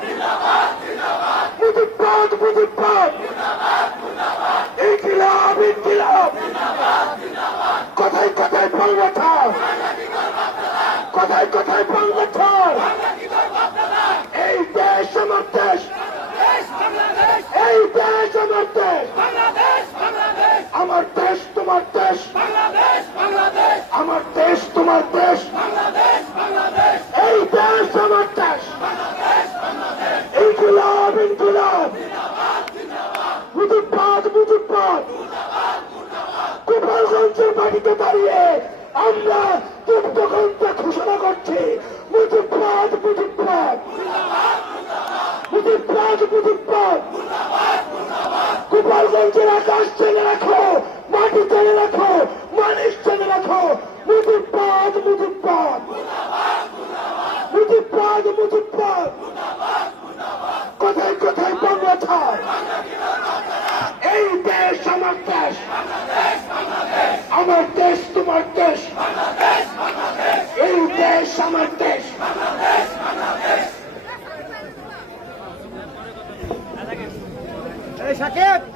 জিন্দাবাদ মুজিববাদ মুজিববাদ ইনকিলাব ইনকিলাব কথায় কথায় বাংলাটা কথায় কথায় বাংলাটা এই দেশ আমার দেশ, এই দেশ আমার দেশ আমার দেশ তোমার দেশ, আমার দেশ তোমার দেশ ইনকুলাব ইনকুলাব মুজিবাদ মুজিবাদ গোপালগঞ্জের মাটিতে দাঁড়িয়ে আমরা যুদ্ধগ্রন্থে ঘোষণা করছি। মুজিবাদ মুজিবাদ মুজিবাদ মুজিবাদ গোপালগঞ্জের চেনে রাখো, মাটি চেনে রাখো মানুষ চেনে রাখো। মুজিবাদ মুজিবাদ মুজিবাদ মুজিবাদ কোথায় Bangladesh. Bangladesh, Bangladesh. tu Tumartes. Bangladesh, Bangladesh. Eu deixo Amartes. Bangladesh, Bangladesh. Deixa aqui.